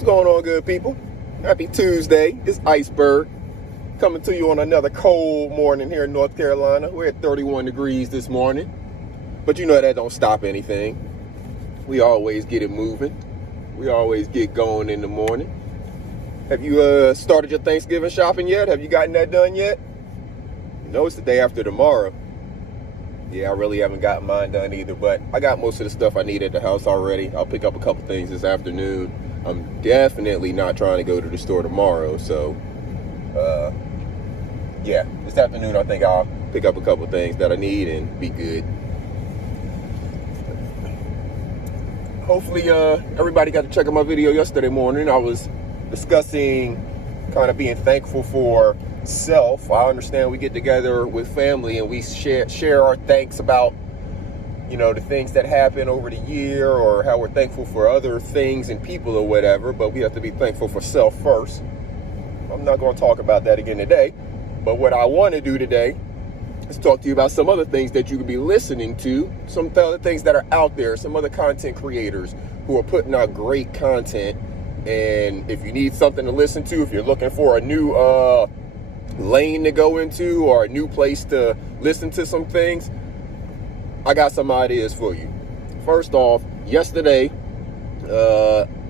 What's going on, good people? Happy Tuesday. It's Iceberg coming to you on another cold morning here in North Carolina. We're at 31 degrees this morning, but you know that don't stop anything. We always get it moving. We always get going in the morning. Have you started your Thanksgiving shopping yet? Have you gotten that done yet? No, it's the day after tomorrow. Yeah, I really haven't gotten mine done either, but I got most of the stuff I need at the house already. I'll pick up a couple things this afternoon. I'm definitely not trying to go to the store tomorrow, so yeah, this afternoon I think I'll pick up a couple things that I need and be good. Hopefully everybody got to check out my video yesterday morning. I was discussing kind of being thankful for self. I understand we get together with family and we share our thanks about, you know, the things that happen over the year or how we're thankful for other things and people or whatever, but we have to be thankful for self first. I'm not going to talk about that again today, but what I want to do today is talk to you about some other things that you could be listening to, some other things that are out there, some other content creators who are putting out great content. And if you need something to listen to, if you're looking for a new lane to go into or a new place to listen to some things, I got some ideas for you. First off, yesterday,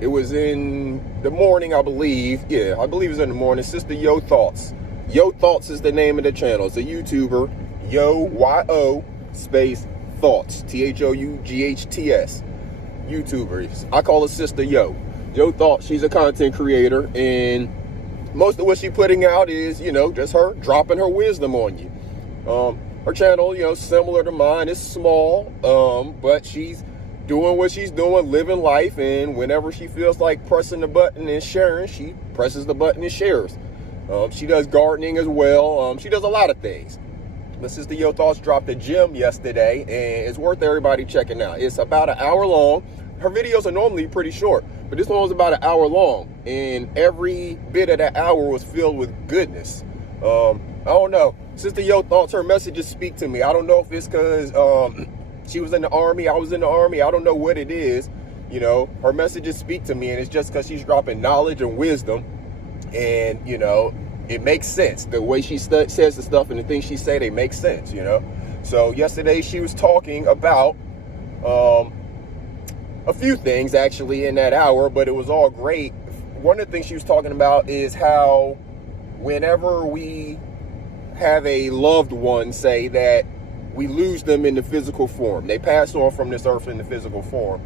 it was in the morning, I believe. Yeah, I believe it was in the morning. Sister YOTHTS. YOTHTS is the name of the channel. It's a YouTuber. Y-O space thoughts. THOUGHTS. YouTubers. I call her Sister Yo. YOTHTS, she's a content creator, and most of what she's putting out is, you know, just her dropping her wisdom on you. Her channel, you know, similar to mine, is small, but she's doing what she's doing, living life, and whenever she feels like pressing the button and sharing, she presses the button and shares. She does gardening as well. She does a lot of things. But Sister YOTHTS dropped a gem yesterday, and it's worth everybody checking out. It's about an hour long. Her videos are normally pretty short, but this one was about an hour long, and every bit of that hour was filled with goodness. I don't know. Sister YOTHTS, her messages speak to me. I don't know if it's because she was in the Army, I was in the Army. I don't know what it is. You know, her messages speak to me, and it's just because she's dropping knowledge and wisdom, and, you know, it makes sense. The way she says the stuff and the things she say, they make sense, you know. So yesterday she was talking about a few things actually in that hour, but it was all great. One of the things she was talking about is how whenever we have a loved one, say that we lose them in the physical form, they pass on from this earth in the physical form,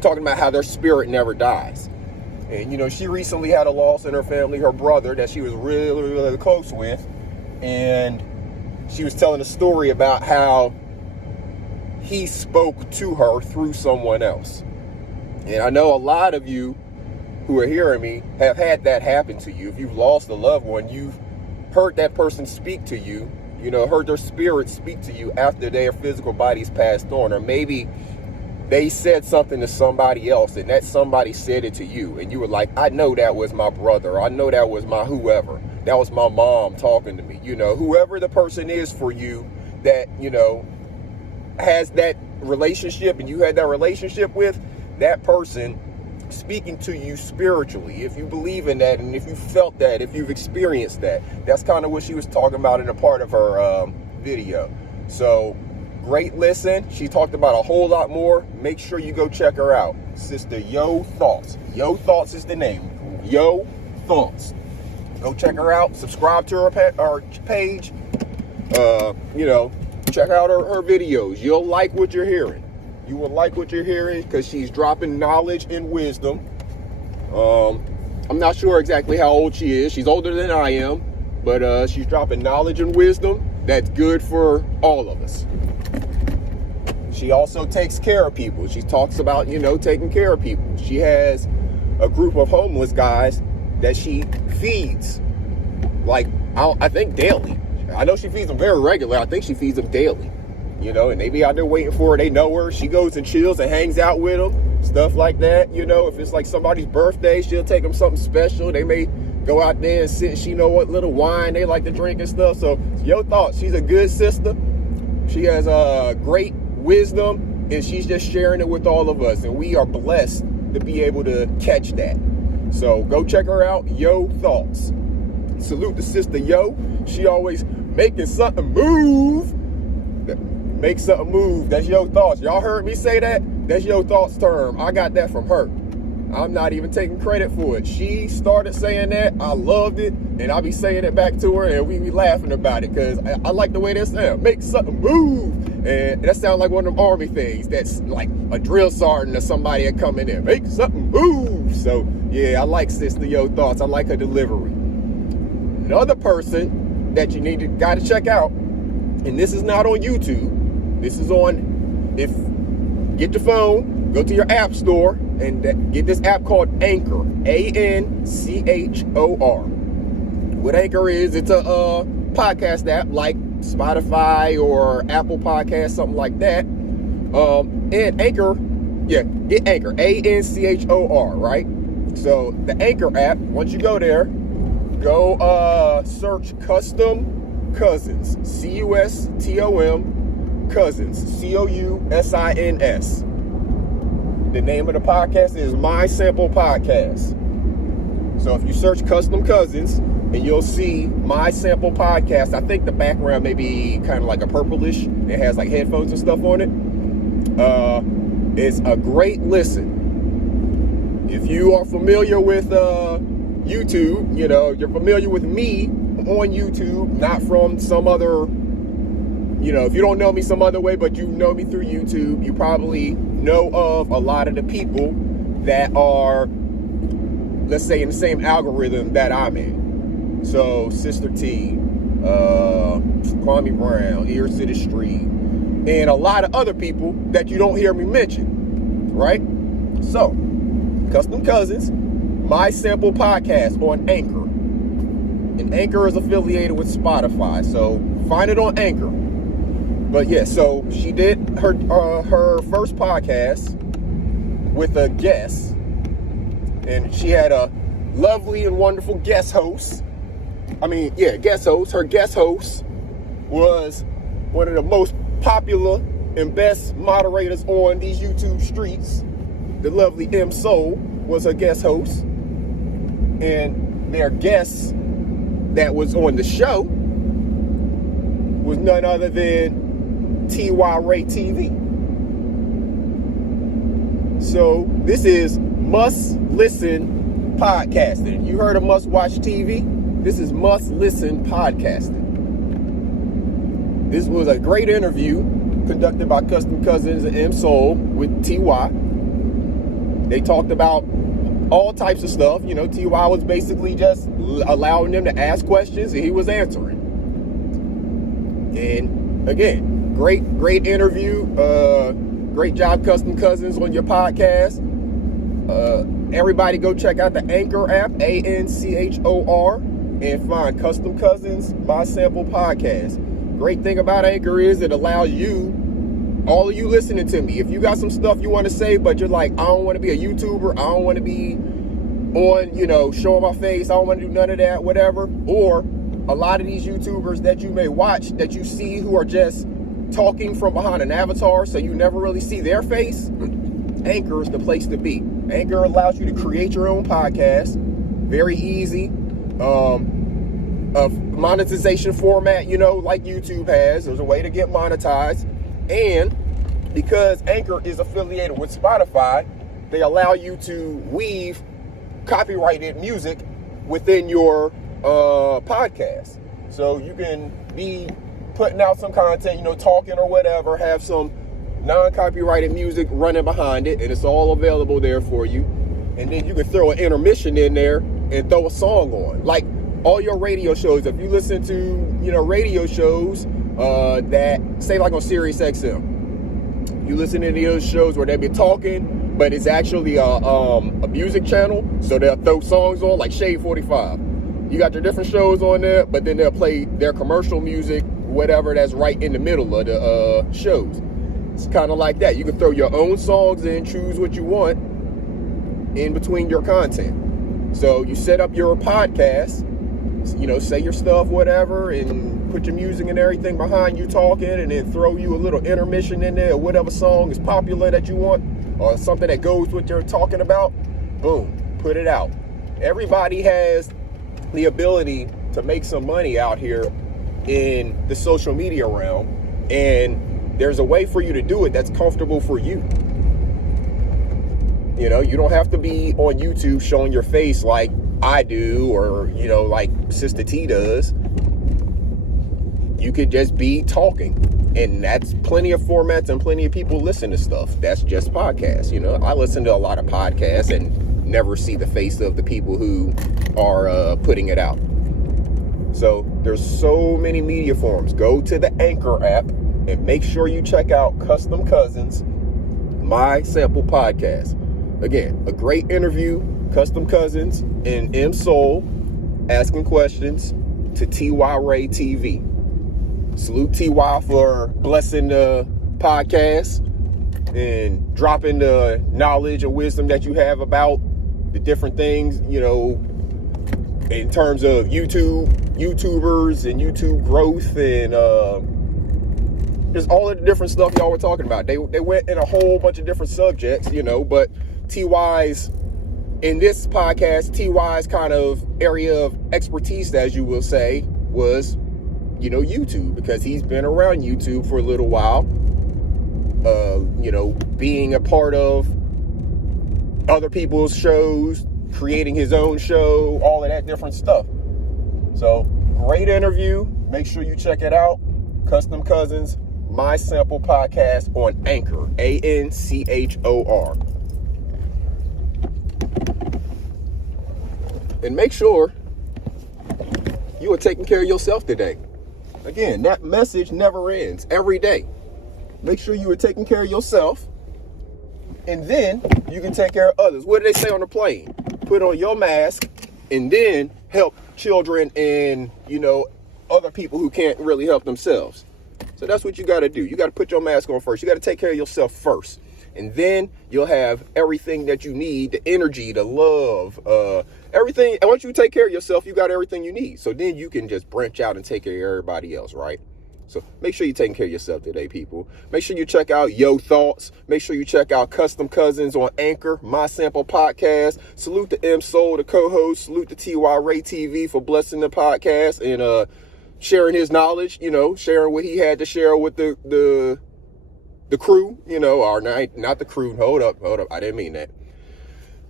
talking about how their spirit never dies. And, you know, she recently had a loss in her family, her brother that she was really, really close with. And she was telling a story about how he spoke to her through someone else. And I know a lot of you who are hearing me have had that happen to you. If you've lost a loved one, you've heard that person speak to you, you know, heard their spirit speak to you after their physical bodies passed on. Or maybe they said something to somebody else and that somebody said it to you. And you were like, I know that was my brother. I know that was my whoever. That was my mom talking to me. You know, whoever the person is for you that, you know, has that relationship and you had that relationship with, that person speaking to you spiritually. If you believe in that and if you felt that, if you've experienced that, that's kind of what she was talking about in a part of her video. So great listen. She talked about a whole lot more. Make sure you go check her out. Sister YOTHTS. YOTHTS is the name. YOTHTS. Go check her out. Subscribe to her page. You know, check out her videos. You'll like what you're hearing. You will like what you're hearing because she's dropping knowledge and wisdom. I'm not sure exactly how old she is. She's older than I am, but she's dropping knowledge and wisdom that's good for all of us. She also takes care of people. She talks about, you know, taking care of people. She has a group of homeless guys that she feeds, like, I think daily. I know she feeds them very regular. I think she feeds them daily, you know, and they be out there waiting for her. They know her. She goes and chills and hangs out with them, stuff like that. You know, if it's like somebody's birthday, she'll take them something special. They may go out there and sit, she know what little wine they like to drink and stuff. So YOTHTS, she's a good sister. She has great wisdom, and she's just sharing it with all of us. And we are blessed to be able to catch that. So go check her out, YOTHTS. Salute to Sister Yo. She always making something move. Make something move. That's YOTHTS. Y'all heard me say that? That's YOTHTS term. I got that from her. I'm not even taking credit for it. She started saying that. I loved it. And I'll be saying it back to her, and we be laughing about it because I like the way that sounds. Make something move. And that sounds like one of them army things. That's like a drill sergeant or somebody that come in there. Make something move. So, yeah, I like Sister YOTHTS. I like her delivery. Another person that you got to check out, and this is not on YouTube. This is on, get your phone, go to your app store, and get this app called Anchor, ANCHOR. What Anchor is, it's a podcast app like Spotify or Apple Podcasts, something like that. And Anchor, get Anchor, ANCHOR, right? So the Anchor app, once you go there, go search Custom Cousins, CUSTOM Cousins, COUSINS. The name of the podcast is My Sample Podcast. So if you search Custom Cousins, and you'll see My Sample Podcast. I think the background may be kind of like a purplish. It has like headphones and stuff on it. It's a great listen. If you are familiar with YouTube, you're familiar with me on YouTube, not from some other, if you don't know me some other way, but you know me through YouTube, you probably know of a lot of the people that are, let's say, in the same algorithm that I'm in. So Sister T, Kwame Brown, Ears to the Street, and a lot of other people that you don't hear me mention, right? So, Custom Cousins, My Sample Podcast on Anchor. And Anchor is affiliated with Spotify, so find it on Anchor. But yeah, so she did her first podcast with a guest, and she had a lovely and wonderful guest host. Guest host. Her guest host was one of the most popular and best moderators on these YouTube streets. The lovely M Soul was her guest host. And their guest that was on the show was none other than T.Y. Ray TV. So this is Must Listen Podcasting. You heard of Must Watch TV? This is Must Listen Podcasting. This was a great interview conducted by Custom Cousins and M Soul with T.Y. They talked about all types of stuff. T.Y. was basically just allowing them to ask questions and he was answering. And again, great interview. Great job, Custom Cousins, on your podcast. Everybody go check out the Anchor app, ANCHOR. And find Custom Cousins, My Sample Podcast. Great thing about Anchor is it allows you, all of you listening to me, if you got some stuff you want to say, but you're like, I don't want to be a YouTuber, I don't want to be on, showing my face, I don't want to do none of that, whatever. Or a lot of these YouTubers that you may watch, that you see who are just talking from behind an avatar, so you never really see their face. Anchor is the place to be. Anchor allows you to create your own podcast. Very easy. Of monetization format, like YouTube has. There's a way to get monetized. And because Anchor is affiliated with Spotify, they allow you to weave copyrighted music within your podcast. So you can be putting out some content, talking or whatever, have some non-copyrighted music running behind it, and it's all available there for you. And then you can throw an intermission in there and throw a song on. Like all your radio shows, if you listen to, radio shows that, say like on Sirius XM, you listen to those shows where they be talking, but it's actually a music channel, so they'll throw songs on, like Shade 45. You got your different shows on there, but then they'll play their commercial music, whatever that's right in the middle of the shows. It's kind of like that. You can throw your own songs in, choose what you want in between your content. So you set up your podcast, say your stuff, whatever, and put your music and everything behind you talking, and then throw you a little intermission in there, or whatever song is popular that you want. or something that goes with what you're talking about, boom, put it out. Everybody has the ability to make some money out here in the social media realm, and there's a way for you to do it that's comfortable for you. You know, you don't have to be on YouTube showing your face like I do, or, you know, like Sister T does. You could just be talking, and that's plenty of formats and plenty of people listen to stuff. That's just podcasts. You know, I listen to a lot of podcasts and never see the face of the people who are putting it out. So there's so many media forms. Go to the Anchor app and make sure you check out Custom Cousins, My Sample Podcast. Again, a great interview, Custom Cousins and M Soul asking questions to TY Ray TV. Salute TY for blessing the podcast and dropping the knowledge and wisdom that you have about the different things, you know, in terms of YouTubers and YouTube growth, and just all of the different stuff y'all were talking about. They went in a whole bunch of different subjects, you know, but TY's, in this podcast, TY's kind of area of expertise, as you will say, was, you know, YouTube, because he's been around YouTube for a little while, you know, being a part of other people's shows, creating his own show, all of that different stuff. So, great interview. Make sure you check it out. Custom Cousins, My Sample Podcast on Anchor, ANCHOR. And make sure you are taking care of yourself today. Again, that message never ends. Every day. Make sure you are taking care of yourself, and then you can take care of others. What do they say on the plane? Put on your mask and then help children and, you know, other people who can't really help themselves. So that's what you got to do. You got to put your mask on first. You got to take care of yourself first. And then you'll have everything that you need, the energy, the love, everything. And once you take care of yourself, you got everything you need. So then you can just branch out and take care of everybody else, right? So make sure you're taking care of yourself today, people. Make sure you check out YOTHTS. Make sure you check out Custom Cousins on Anchor, My Sample Podcast. Salute to M Soul, the co-host. Salute to TY Ray TV for blessing the podcast and sharing his knowledge, you know, sharing what he had to share with the crew, you know, or not the crew. Hold up. I didn't mean that.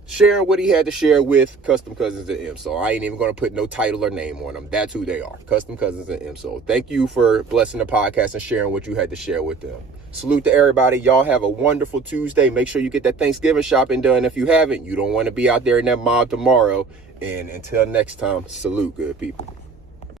Sharing what he had to share with Custom Cousins and M Soul. I ain't even going to put no title or name on them. That's who they are. Custom Cousins and M Soul. Thank you for blessing the podcast and sharing what you had to share with them. Salute to everybody. Y'all have a wonderful Tuesday. Make sure you get that Thanksgiving shopping done. If you haven't, you don't want to be out there in that mob tomorrow. And until next time, salute, good people.